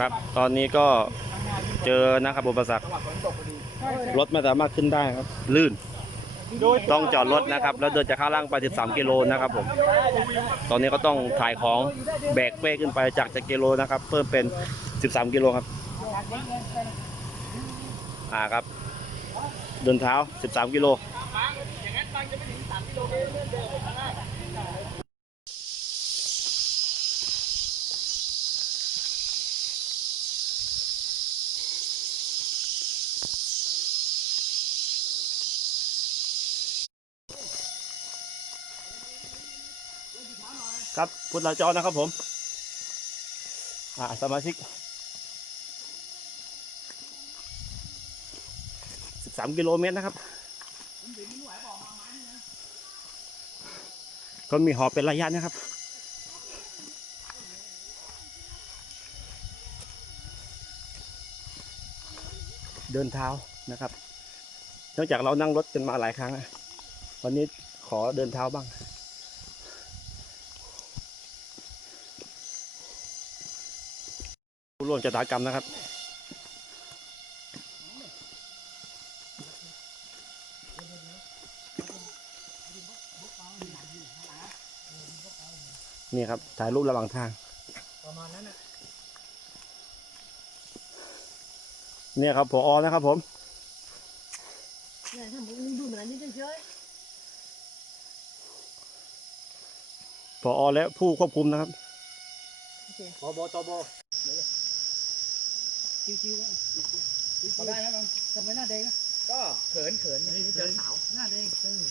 ครับ ตอนนี้ก็เจอนะครับอุปสรรครถไม่สามารถขึ้นได้ครับ ลื่น ต้องจอดรถนะครับ แล้วเดินจากข้างล่างไป 13 กิโลนะครับผม ตอนนี้ก็ต้องถ่ายของแบกเป้ขึ้นไปจากจากกิโลนะครับ เพิ่มเป็น 13 กิโลครับ อ่าครับ เดินเท้า 13 กิโล ครับพุทธาจรนะครับผมอ่าสมาชิก13กิโลเมตรนะครับ ก็มีหอบเป็นระยะนะครับเดินเท้านะครับนอกจากเรานั่งรถกันมาหลายครั้งวันนี้ขอเดินเท้าบ้าง ร่วมชะตากรรมนะครับ นี่ครับ ถ่ายรูประหว่างทาง ประมาณนั้นนะเนี่ยครับผอนะครับผมเนี่ยถ้ามึงดูเหมือนนี่เฉยผอและผู้ควบคุมนะครับๆบอบตบ ชิวๆอะพอได้แล้วมันทำไมหน้าแดงนะก็เขินเขินนี่เจอขาวหน้าแดงเออ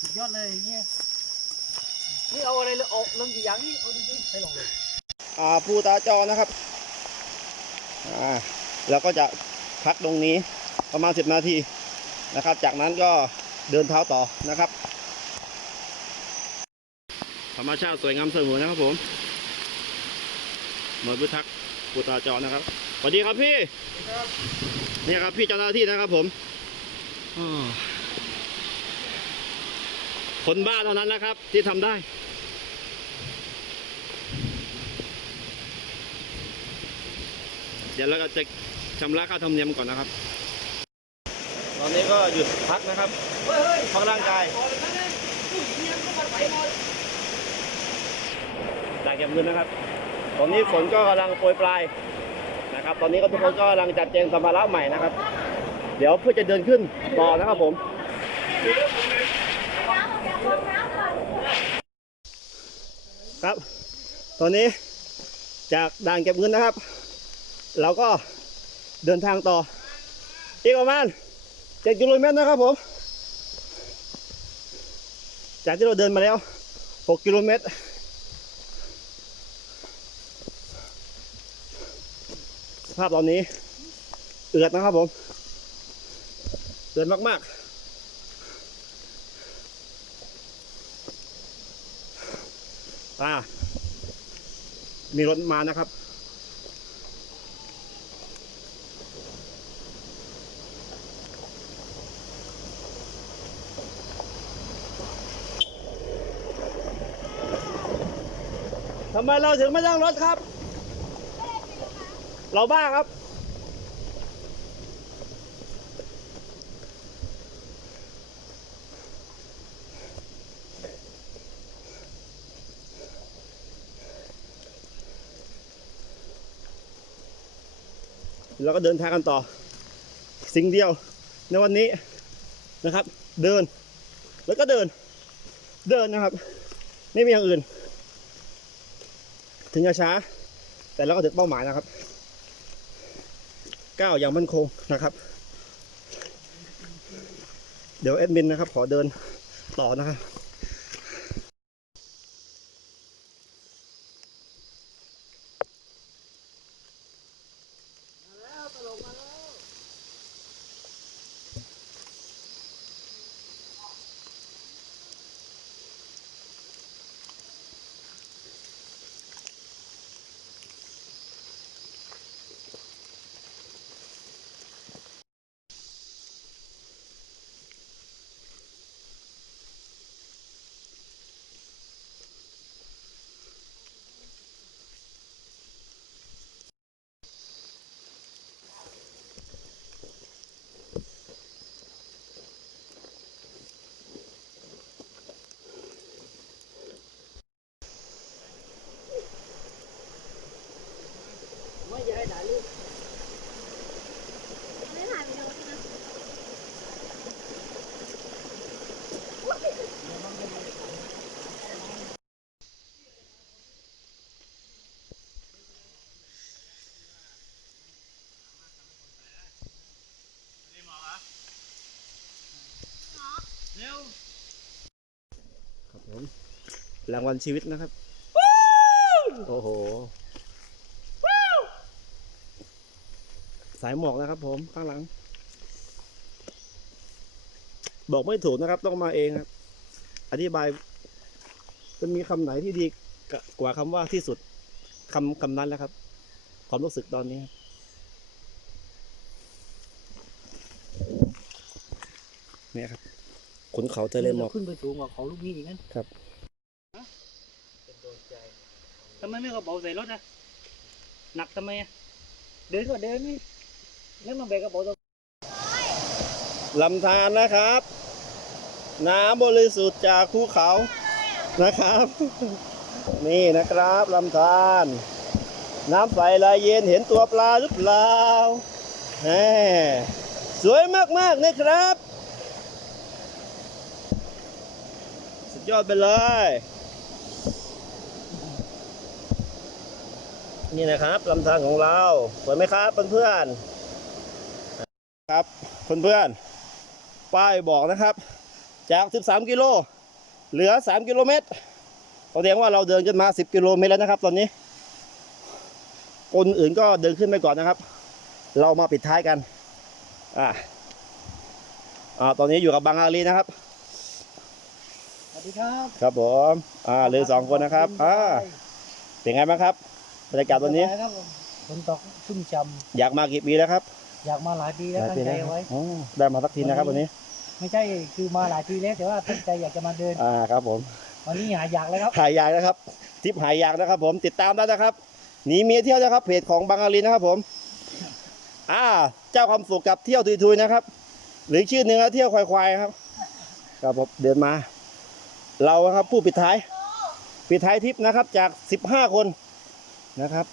สุดยอดเลยอย่างเงี้ยนี่เอาอะไรเลยเอาลงกี่อย่างนี่เอาดีๆให้ลงเลยอ่าผู้ตาจอนะครับอ่าแล้วก็จะพักตรงนี้ประมาณ10นาทีนะครับ จากนั้นก็เดินเท้าต่อนะครับ ธรรมชาติสวยงามเสมอนะครับผมหน่วยพิทักษ์ผู้ตาจอนะครับ สวัสดีครับพี่นี่ครับพี่เจ้าหน้าที่นะครับผมอ้อคนบ้าเท่านั้นนะครับ ที่ทำได้เดี๋ยวเราก็จะชำระค่าธรรมเนียมก่อนนะครับ ตอนนี้ก็หยุดพักนะครับพักร่างกายจากเก็บเงินนะครับ ตอนนี้ฝนก็กำลังโปรยปลาย นะครับ ตอนนี้ก็ทุกคนก็กำลังจัดแจงสัมภาระใหม่นะครับ เดี๋ยวเพื่อจะเดินขึ้นต่อนะครับผม ครับ ตอนนี้จากด่านเก็บเงินนะครับ เราก็เดินทางต่อ อีกประมาณเจ็ดกิโลเมตรนะครับผม จากที่เราเดินมาแล้วหกกิโลเมตร ภาพตอนนี้ เอือดนะครับผม เอือดมากๆอ่ามีรถมานะครับทำไมเราถึงไม่นั่งรถครับ เราบ้าครับ เราก็เดินทางกันต่อ สิ่งเดียวในวันนี้นะครับ เดิน แล้วก็เดิน เดินนะครับ ไม่มีอย่างอื่น ถึงจะช้า แต่เราก็ถึงเป้าหมายนะครับ ก้าวอย่างมั่นคงนะครับ เดี๋ยวแอดมินนะครับ ขอเดินต่อนะครับ ค ไม่จะให้ถ่ายรูป ไม่ถ่ายวิดีโอใช่ไหม ครับผม รางวัลชีวิตนะครับ โอ้โห สายหมอกนะครับผมข้างหลัง บอกไม่ถูกนะครับ ต้องมาเองครับ อธิบาย จะมีคำไหนที่ดีกว่าคำว่าที่สุดคำคำนั้นแหล้วครับ ความรู้สึกตอนนี้ครับเนี่ยครับขนเขาเทเลหมอกขึ้นไปสูงกว่าเขาลูกนี้อีกงั้นครับ ฮะเป็นดวงใจ ทำไมไม่กระเป๋าใส่รถอะหนักทำไมอะเดินก็เดินนี่แล้วมาแบกกระเป๋าตัวลำธารนะครับ น้ำบริสุทธิ์จากภูเขานะครับ นี่นะครับลำธารน้ำใสไหลเย็นเห็นตัวปลาหรือเปล่าแหมสวยมากๆนะครับ สุดยอดไปเลย นี่นะครับลำธารของเรา สวยไหมครับเพื่อนๆครับเพื่อนๆป้ายบอกนะครับ จาก 13 กิโล เหลือ 3 กิโลเมตรแสดงว่าเราเดินกันมา 10 กิโลเมตรแล้วนะครับ ตอนนี้ คนอื่นก็เดินขึ้นไปก่อนนะครับ เรามาปิดท้ายกันอ่าอ่าตอนนี้อยู่กับบางอาลีนะครับสวัสดีครับ ครับผม อ่าเหลือสองคนนะครับ อ่า เป็นไงบ้างครับ บรรยากาศวันนี้ สบายครับผมฝนตกชุ่มฉ่อยากมากี่ปีแล้วครับำอยากมาหลายปีแล้วตั้งปีใจแล้วไว้ อ๋อได้มาสักทีนะครับวันนี้ ไม่ใช่คือมาหลายปีแล้วแต่ว่าตั้งใจอยากจะมาเดินอ่าครับผมวันนี้หาอยากเลยครับ หายยากนะครับทริปหายยากนะครับ ผมติดตามได้นะครับหนีเมียเที่ยวนะครับเพจของบางอาลีนะครับผม อ่า เจ้าความสุขกับเที่ยวทุยๆนะครับ หรือชื่อหนึ่งนะเที่ยวควายๆครับครับผมเดินมา เราครับผู้ปิดท้าย ปิดท้ายทริปนะครับ จาก 15 คน นะครับ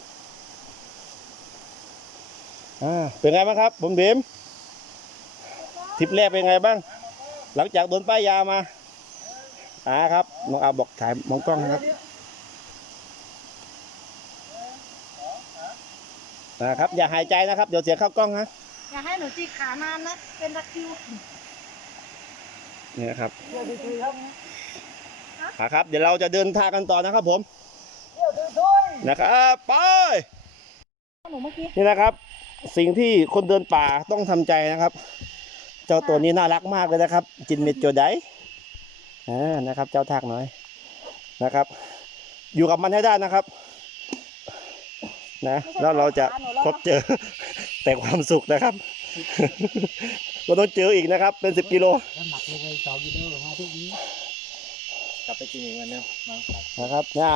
อ่าเป็นไงบ้างครับผมเบมทริปแรกเป็นไงบ้าง หลังจากโดนป้ายยามาอ่าครับน้องอาบอกถ่ายมองกล้องนะครับนะครับ อย่าหายใจนะครับ เดี๋ยวเสียเข้ากล้องนะอย่าให้หนูจีขานานนะ เป็นตะคริวนี่นะครับอ่าครับ เดี๋ยวเราจะเดินทางกันต่อนะครับผม นะครับไปหนูเมื่อกี้นี่นะครับ สิ่งที่คนเดินป่าต้องทำใจนะครับ เจ้าตัวนี้น่ารักมากเลยนะครับ จินเมจโจไดอ่านะครับ เจ้าทากน้อยนะครับ อยู่กับมันให้ได้นะครับ นะแล้วเราจะพบเจอแต่ความสุขนะครับก็ต้องเจออีกนะครับ เป็นสิบกิโลน้ำหนักลงไปสองกิโลมาที่นี้กลับ ไปกินอีกวันนึงมาครับนะครับน่า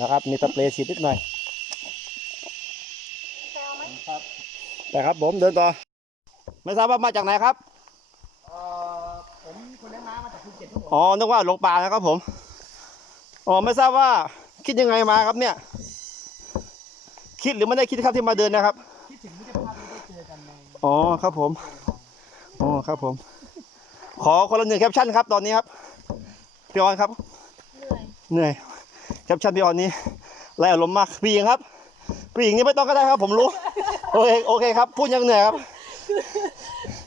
นะครับ มีสเปรย์ฉีดนิดหน่อยแซวไหมครับแต่ครับผมเดินต่อ ไม่ทราบว่ามาจากไหนครับเอ่อผมคนเลี้ยงม้ามาจากภูเก็ตครับผมอ๋อนึกว่าหลงป่านะครับผมอ๋อไม่ทราบว่าคิดยังไงมาครับเนี่ย คิดหรือไม่ได้คิดครับที่มาเดินนะครับคิดถึงมิตรภาพที่ได้เจอกันในอ๋อครับผมอ๋อครับผม ขอคนละหนึ่งแคปชั่นครับตอนนี้ครับ พี่ออนครับเหนื่อยเหนื่อยแคปชั่นพี่ออนนี้ไล่อารมณ์มากพี่หญิงครับพี่หญิงนี่ไม่ต้องก็ได้ครับ ผมรู้โอเคโอเคครับ พูดยังเหนื่อยครับ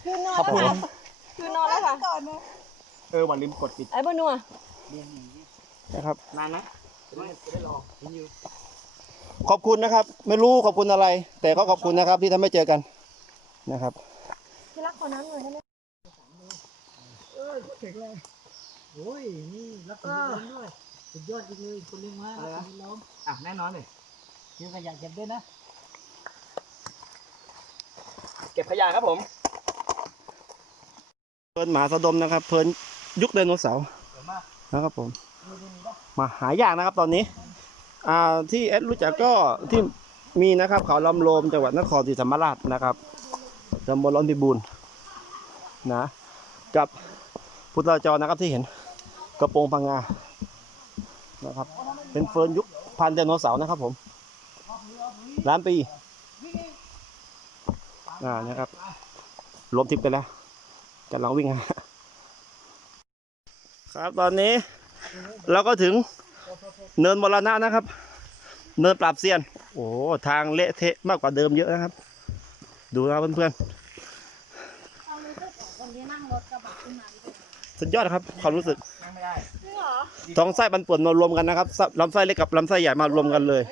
คือนอนขอบคุณคือนอนแล้วค่ะเออวันลืมกดปิดไอ้บนัวเรียนอย่างนี้นะครับนานนะจะได้จะได้รอเห็นอยู่ขอบคุณนะครับ ไม่รู้ขอบคุณอะไร แต่ก็ขอบคุณนะครับ ที่ทำให้เจอกันนะครับพี่รักขอน้ำหน่อยได้ไหมเออเก่งเลย โอ้ย นี่รับถึงล้มด้วยสุดยอดจริงเลยคนเลี้ยงม้ารับถึงล้มอะแน่นอนเลยยืนขยะเก็บด้วยนะ เก็บขยะครับผม เพลินหมาสะดมนะครับ เพลินยุคไดโนเสาร์สวยมากนะครับผม ดูดูนี่ปะมาหายากนะครับตอนนี้ อ่าที่เอสรู้จักก็ที่มีนะครับเขาลำโลมจังหวัดนครศรีธรรมราชนะครับตำบลร้อนพิบูลนะ กับพุทธจรนะครับที่เห็น กระโปรงพังงานะครับ เป็นเฟิร์นยุคพันไดโนเสาร์นะครับผมล้านปีอ่านี่ครับลบทิปไปแล้วกำลังวิ่งฮะครับตอนนี้เราก็ถึงเนินมรณะนะครับ เนินปราบเซียน โอ้โหทางเละเทะมากกว่าเดิมเยอะนะครับ ดูนะครับเพื่อนเอาเลยก็วันนี้นั่งรถกระบะขึ้นมาดีกว่าๆ สุดยอดครับความรู้สึกนั่งไม่ได้จริงเหรอท้องไส้ปันป่วนมารวมกันนะครับลำไส้เล็กกับลำไส้ใหญ่มารวมกันเลย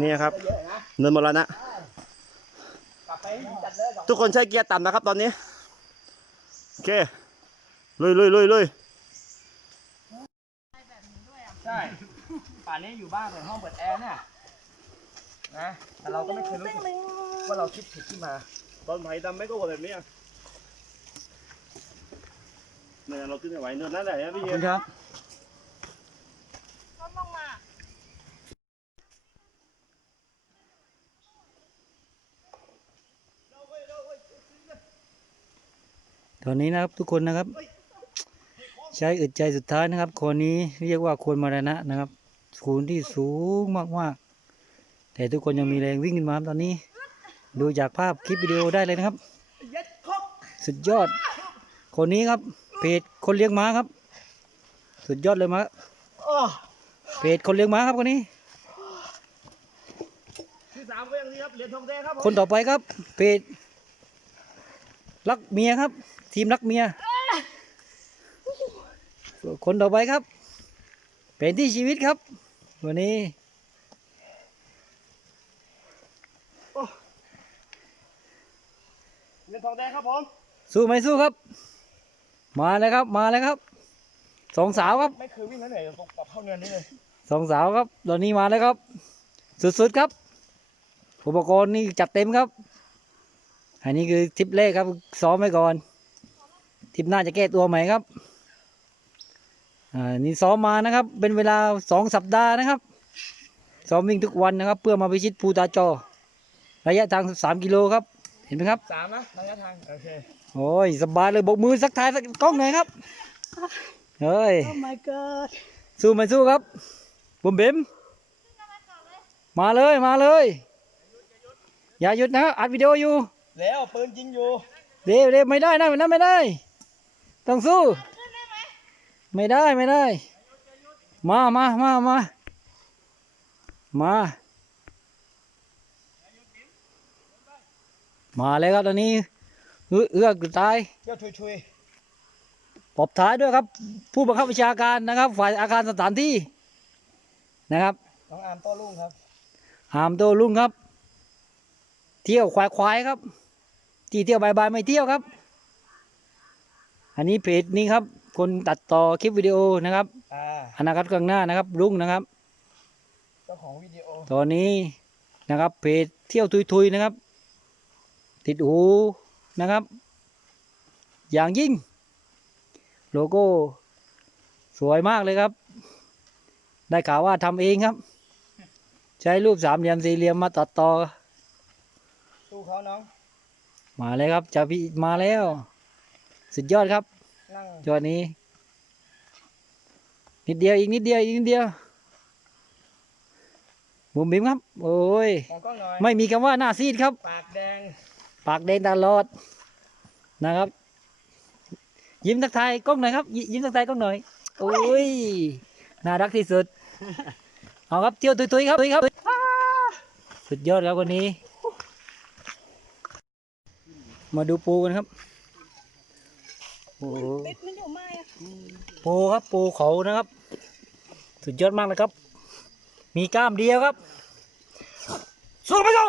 นี่ครับเยอะนะเนินมรณะกลับไปจัดเลยสองทุกคนใช้เกียร์ต่ำนะครับตอนนี้ โอเคลุยลุยลุยลุยใช่ป่านนี้อยู่บ้านเปิดห้องเปิดแอร์เนี่ยนะแต่เราก็ไม่เคยรู้สึกว่าเราคิดผิดขึ้นมา ตอนไผ่ดำไม่ก็แบบนี้ เนี่ยเราขึ้นไม่ไหวเนินนั่นแหละนะพี่ขอบเย็คุนณครับรถลงมาตอนนี้นะครับทุกคนนะครับ ใช้อึดใจสุดท้ายนะครับคนนี้เรียกว่าคนมรณะนะครับคูณที่สูงมากๆแต่ทุกคนยังมีแรงวิ่งขึ้นมาครับตอนนี้ ดูจากภาพคลิปวิดีโอได้เลยนะครับ สุดยอด คนนี้ครับ เพจคนเลี้ยงม้าครับ สุดยอดเลยม้าเพจคนเลี้ยงม้าครับคนนี้ที่สามก็ยังดีครับเหรียญทองแดงครับผมคนต่อไปครับ เพจรักเมียครับ ทีมรักเมีย คนต่อไปครับเป็นที่ชีวิตครับ วันนี้เหรียญทองแดงครับผมสู้ไหมสู้ครับ มาเลยครับ มาเลยครับ สองสาวครับ ไม่เคยวิ่งแล้วเหนื่อยตรงปรับเข้าเนินนี้เลยสองสาวครับ ตอนนี้มาแล้วครับ สุดๆครับ อุปกรณ์นี่จัดเต็มครับ อันนี้คือทริปแรกครับ ซ้อมไว้ก่อนทริปหน้าจะแก้ตัวใหม่ครับ อ่า นี่ซ้อมมานะครับ เป็นเวลาสองสัปดาห์นะครับ ซ้อมวิ่งทุกวันนะครับ เพื่อมาพิชิตภูตาจอ ระยะทางสามกิโลครับเห็นไหมครับสามนะระยะทางโอเคโอ้ยสบายเลยบกมือสักทายสักกล้องหน่อยครับเฮ้ย Oh my god สู้ไหมสู้ครับบุ๋มบิ๋มมาเลยมาเลยอย่าหยุดนะอัดวิดีโออยู่ แล้วปืนยิงอยู่เร็วเร็วไม่ได้นะแบบนั้นไม่ได้ ต้องสู้ ไม่ได้ไม่ได้ มามามามามา มาเลยครับตอนนี้เอื้อเอื้อกตายเที่ยวชุยปอบท้ายด้วยครับ ผู้บังคับวิชาการนะครับ ฝ่ายอาคารสถานที่นะครับๆน้องอาร์มโต้รุ่งครับหามโตลุงครับ เที่ยวควายควายครับที่เที่ยวบายบายไม่เที่ยวครับ อันนี้เพจนี้ครับ คนตัดต่อคลิปวิดีโอนะครับอ่าอนาคตข้างหน้านะครับลุงนะครับเจ้าของวิดีโอตอนนี้นะครับเพจเที่ยวทุยๆนะครับ ติดหูนะครับ อย่างยิ่ง โลโก้ สวยมากเลยครับ ได้ข่าวว่าทำเองครับ ใช้รูปสามเหลี่ยมสี่เหลี่ยมมาตัดต่อสู้เขาน้อง มาเลยครับจะพี่มาแล้ว สุดยอดครับนั่งจอนี้ นิดเดียวอีกนิดเดียวอีกนิดเดียวบุ๋มบิ๋มครับ โอ้ย มองกล้องหน่อย ไม่มีคำว่าหน้าซีดครับ ปากแดง ปากแดงตลอดนะครับ ยิ้มทักทายกล้องหน่อยครับยยิ้มทักทายกล้องหน่อยโอ้ยน่ารักที่สุดเอาครับเที่ยวตุยๆครับตุยครับ สุดยอดครับวันนี้ มาดูปูกันครับโอ้ปูครับปูเขานะครับ สุดยอดมากนะครับ มีกล้ามเดียวครับสู้ไปสู้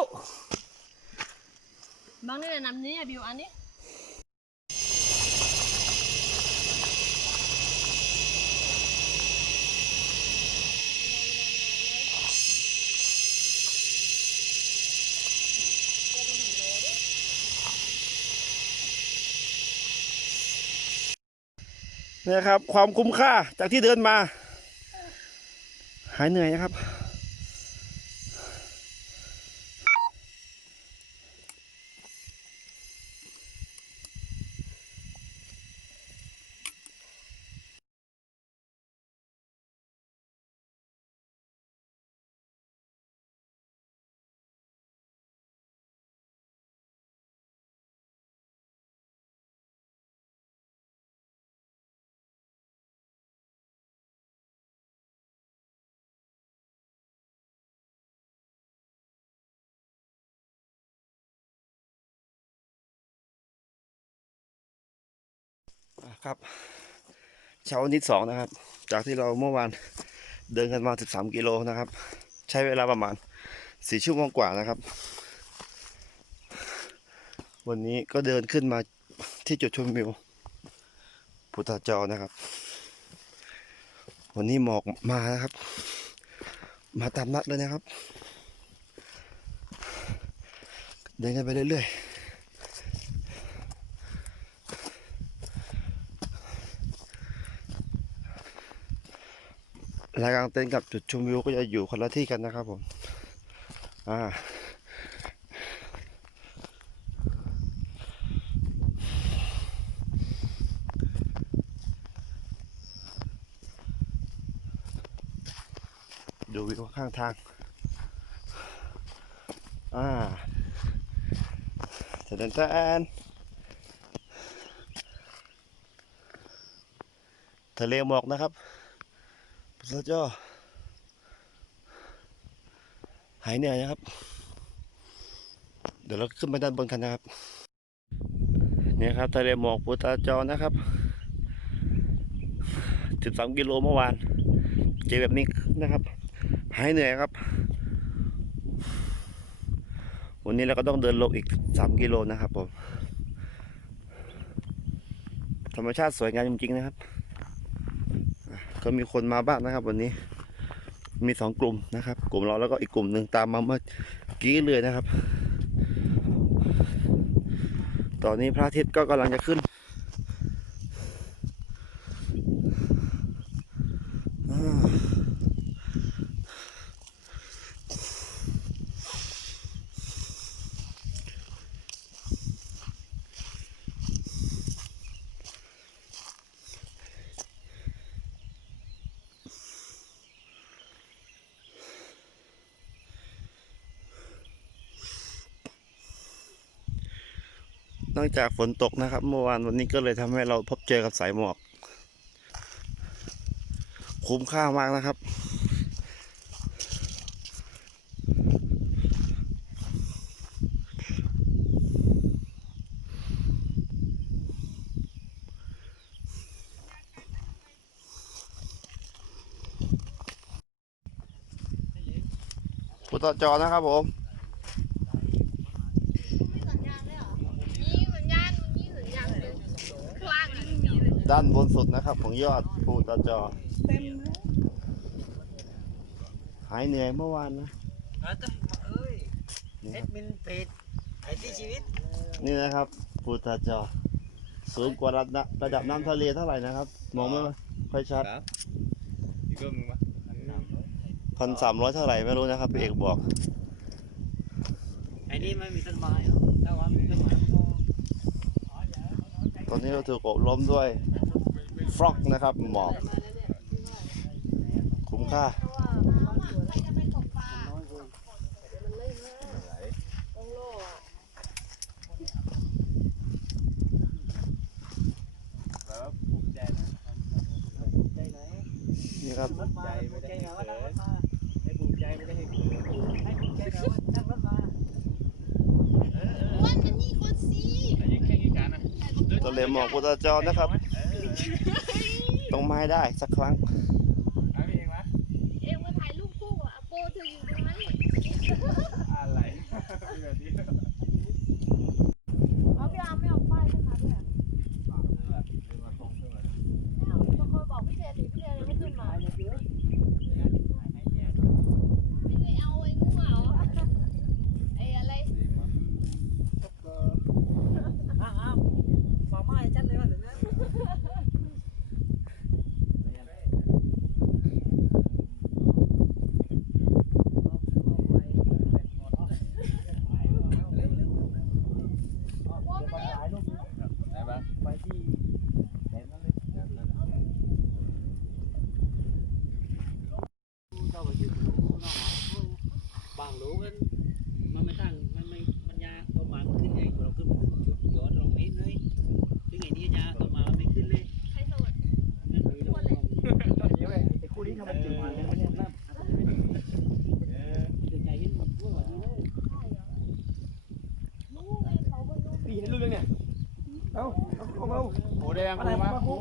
บางนี่แหละน้ำนี้อะบิวอันนี้นี่ยครับ ความคุ้มค่าจากที่เดินมา หายเหนื่อยนะครับ ครับ เช้าวันที่สองนะครับ จากที่เราเมื่อวานเดินกันมา 13 กิโลนะครับ ใช้เวลาประมาณ4ชั่วโมงกว่านะครับ วันนี้ก็เดินขึ้นมาที่จุดชมวิวพุทธจอนะครับ วันนี้หมอกมานะครับ มาตามนัดเลยนะครับ เดินกันไปเรื่อยๆ รายกลางเต็นท์กับจุดชมวิวก็จะอยู่คนละที่กันนะครับผม อ่าดูวิวข้างทาง อ่าแตนแตนทะเลหมอกนะครับ พระเจ้าหายเหนื่อยนะครับ เดี๋ยวเราขึ้นไปด้านบนกันนะครับ เนี่ยครับทะเลหมอกปุตาจอนะครับ13กิโลเมื่อวาน เจอแบบนี้นะครับหายเหนื่อยครับ วันนี้เราก็ต้องเดินลงอีก3กิโลนะครับผม ธรรมชาติสวยงามจริงๆนะครับ ก็มีคนมาบ้างนะครับ วันนี้ มีสองกลุ่มนะครับ กลุ่มเราแล้วก็อีกกลุ่มหนึ่งตามมาเมื่อกี้เลยนะครับ ตอนนี้พระอาทิตย์ก็กำลังจะขึ้น อกจากฝนตกนะครับ เมื่อวานวันนี้ก็เลยทำให้เราพบเจอกับสายหมอก คุ้มค่ามากนะครับพุทธจอนะครับผมสัญญาณด้วยเหรอ มีสัญญาณมีสัญญาณเลยข้างล่างยังไม่มีเลย ด้านบนสุดนะครับ ของยอดภูตาจอเต็มเลยหายเหนื่อยเมื่อวานนะเอ้ยนี่เอ็ครัดบมินเพจไอที่ชีวิตนี่นะครับภูตาจอ สูงกว่าระดับระดับน้ำทะเลเท่าไหร่นะครับ มองไม่ค่อยชัด อีกเรื่องหนึงปะพันสามร้อยเท่าไหร่ไม่รู้นะครับพี่เอกบอก ไอ้นี่ไม่มีต้นไม้หรอกถ้าว่ามีต้นไม้ก็ตอนนี้เราถูกอบล้อมด้วย ฟรอกนะครับหมอกคุ้มค่าเพราะว่าใครจะไปตกปลามันลื่นมากตรงโลอะแล้วภูมิใจนะใจไหนนี่ครับรถมาใจเหงานั่งรถมาให้ภูมิใจไม่ได้ให้เขินให้คุณใจเหงานั่งรถมาวันมันนี่คนซีแต่ยิ่งแข่งอีกการนะทะเลหมอกภูตาจอนะครับเออ ต้องมาให้ได้สักครั้ง เอาพี่เองวะ เอ็งมาถ่ายรูปคู่อะโปเธออยู่ตรงนั้น อะไรมีแบบนี้ เอาพี่อาร์มไม่เอาป้ายขึ้นมาด้วยอะ เดินมาตรงขึ้นมา ไม่เอาบางคนบอกพี่เจสีพี่เจยังไม่ขึ้นมาไม่ได้เอาไอ้นู่นเหรอไอ้อะไร อ้าวอ้าวมาม่าชัดเลยว่าเดี๋ยวนี้ ยั งครูมาครู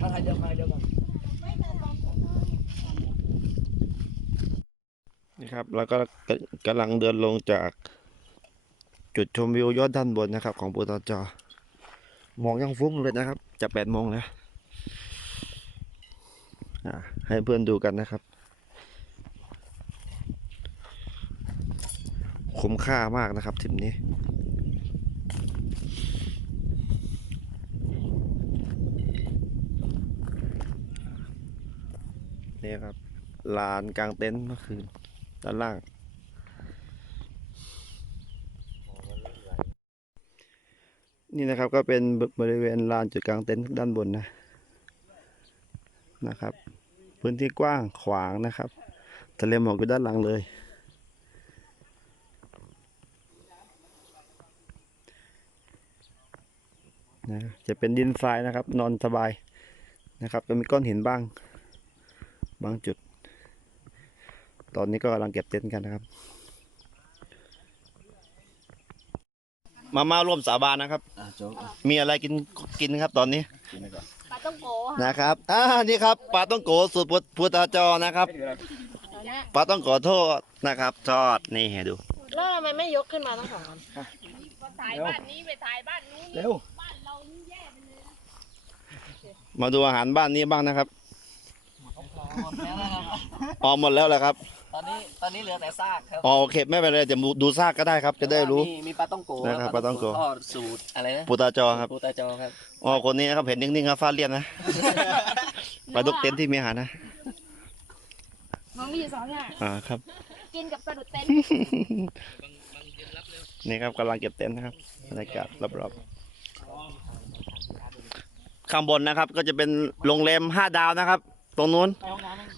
มาทางเดียวมาเดียวกันนี่ครับแล้วก็กำลังเดินลงจากจุดชมวิวยอดด้านบนนะครับ ของปูตจอมองยังฟุ้งเลยนะครับ จะแปดโมงแล้วให้เพื่อนดูกันนะครับ คุ้มค่ามากนะครับทริปนี้ นี่ครับลานกลางเต็นท์เมื่อคืนด้านล่าง นี่นะครับก็เป็นบริเวณลานจุดกลางเต็นท์ด้านบนนะนะครับ พื้นที่กว้างขวางนะครับทะเลหมอกอยู่ด้านหลังเลย นะจะเป็นดินทรายนะครับ นอนสบายนะครับก็มีก้อนหินบ้าง บางจุด ตอนนี้ก็กำลังเก็บเต็นท์กันนะครับ มามาร่วมสาบานนะครับมีอะไรกินกินครับตอนนี้ปลาต้องโกะนะครับอ่านี่ครับปลาต้องโกสูตรพุทพุทธาจอนะครับอันเนี้ยปลาต้องโกทอดนะครับทอดนี่ให้ดู แล้วทำไมไม่ยกขึ้นมาทั้งสองอันถ่ายบ้านนี้ไปถ่ายบ้านนู้นเร็ว บ้านเรานี่แย่ไปเลยมาดูอาหารบ้านนี้บ้างนะครับ หมดแล้วนะครับออกหมดแล้วแหละครับตอนนี้ตอนนี้เหลือแต่ซากครับอ๋อโอเคไม่เป็นไรเดี๋ยวดูซากก็ได้ครับ จะได้รู้ มีมีปลาต้องโกนะครับปลาต้องโก ทอดสูตรอะไรนะปุตตาจอครับปูตาจอครับ อ๋อคนนี้นะครับเห็นนิ่งๆครับฟาดเลียนนะปลาดุกเต็นท์ที่มีอาหารนะมันมีอยู่สองอย่างอ่าครับ กินกับสะดุดเต้นนี่ครับกำลังเก็บเต็นท์นะครับบรรยากาศรอบๆข้างบนนะครับ ก็จะเป็นโรงแรมห้าดาวนะครับ ตรงนู้น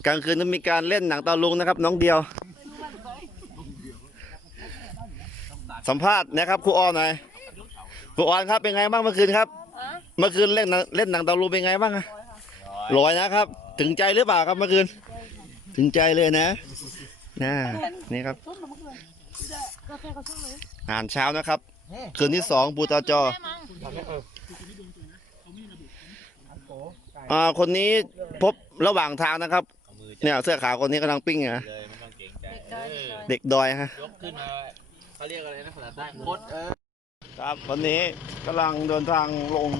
กลางคืนจะมีการเล่นหนังตะลุงนะครับ น้องเดียว สัมภาษณ์นะครับครูออนหน่อยครูออนครับเป็นไงบ้างเมื่อคืนครับเมื่อคืนเล่นหนังเล่นหนังตะลุงเป็นไงบ้างอะลอยนะครับ ถึงใจหรือเปล่าครับเมื่อคืน ถึงใจเลยนะนะนี่ครับอาหารเช้านะครับ คืนที่สองปูตาจอแม่มั้ง อ่าคนนี้พบระหว่างทางนะครับเนี่ยเสื้อขาวคนนี้กำลังปิ้งอยู่นะเลยไม่ต้องเกรงใจเด็กดอยเด็กดอยเด็กดอยฮะ ยกขึ้นมาเขาเรียกอะไรนะภาษาใต้คดเออครับวันนี้กำลังเดินทางลง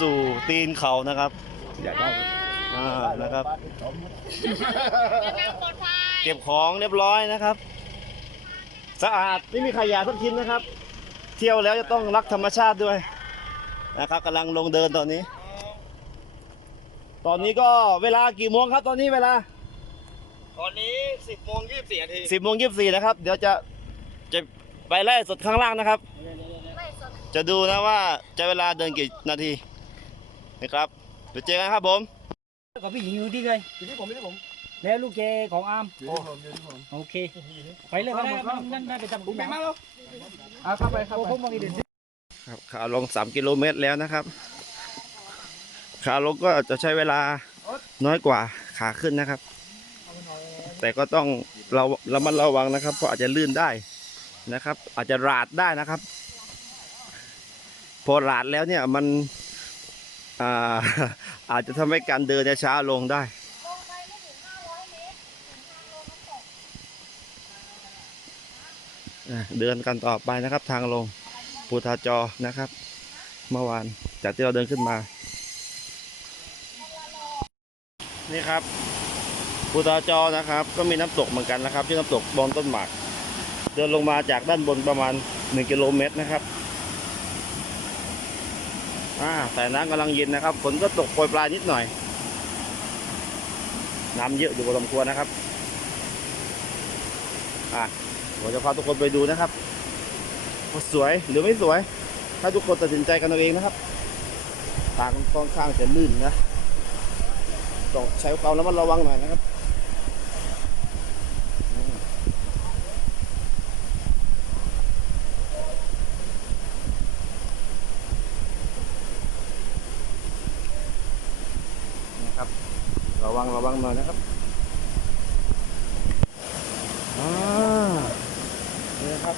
สู่ตีนเขานะครับอยากได้อ่านะครับเดินทางปลอดภัยเก็บของเรียบร้อยนะครับ สะอาดไม่มีขยะสักชิ้นนะครับ เที่ยวแล้วจะต้องรักธรรมชาติด้วยนะครับกำลังลงเดินตอนนี้ ตอนนี้ก็เวลากี่โมงครับ ตอนนี้เวลา ตอนนี้สิบโมงยี่สิบสี่นาทีสิบโมงยี่สิบสี่นะครับ เดี๋ยวจะจะไปไล่สดข้างล่างนะครับ ไม่สนจะดูนะว่าจะเวลาเดินกี่นาทีนะครับเดี๋ยวเจอกันครับผม กับพี่หญิงอยู่ที่ไงอยู่ที่ผมอยู่ที่ผมแล้วลูกเจของอาร์มอยู่ที่ผมอยู่ที่ผมโอเค ไปเลยก็ได้ครับนั่นได้ไปทำผมไปมาแล้วอะเข้าไปเข้าโอ้ไปผมมองอีเด่น ครับขาลง 3 กิโลเมตรแล้วนะครับ ขาลงก็จะใช้เวลาน้อยกว่าขาขึ้นนะครับ แต่ก็ต้องเราเรามันระวังนะครับ เพราะอาจจะลื่นได้นะครับ อาจจะราดได้นะครับ พอราดแล้วเนี่ยมันอาอาจจะทำให้การเดินช้าลงได้เมตรถึงทางลงน้ำตกอะเดินกันต่อไปนะครับทางลงปูทาจอนะครับ เมื่อวานจากที่เราเดินขึ้นมา นี่ครับปูทาจอนะครับ ก็มีน้ำตกเหมือนกันนะครับที่น้ำตกบอนต้นหมาก เดินลงมาจากด้านบนประมาณ1กิโลเมตรนะครับอ่าแต่น้ำกำลังเย็นนะครับฝนก็ตกโปรยปลายนิดหน่อย น้ำเยอะอยู่พอสมควรนะครับอะผมจะพาทุกคนไปดูนะครับว่าสวยหรือไม่สวย ถ้าทุกคนตัดสินใจกันเอาเองนะครับทางค่อนข้างจะลื่นนะ ต้องใช้ความระมัดระวังหน่อยนะครับอืมนะครับ ระวังระวังหน่อยนะครับ อ่านี่ครับ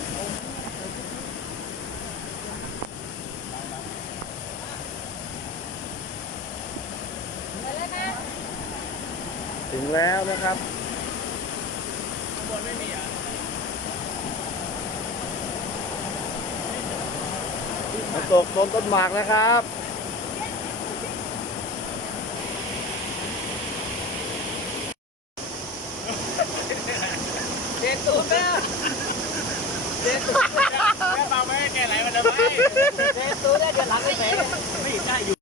ถึงแล้วนะครับน้ำตกโดนต้นหมากนะครับเด็ดตูดแม่เด็ดตูดแม่เบาไม่ให้แกไหลมาเลยไมเด็ดตูดได้เดี๋ยวหลังไม่แผล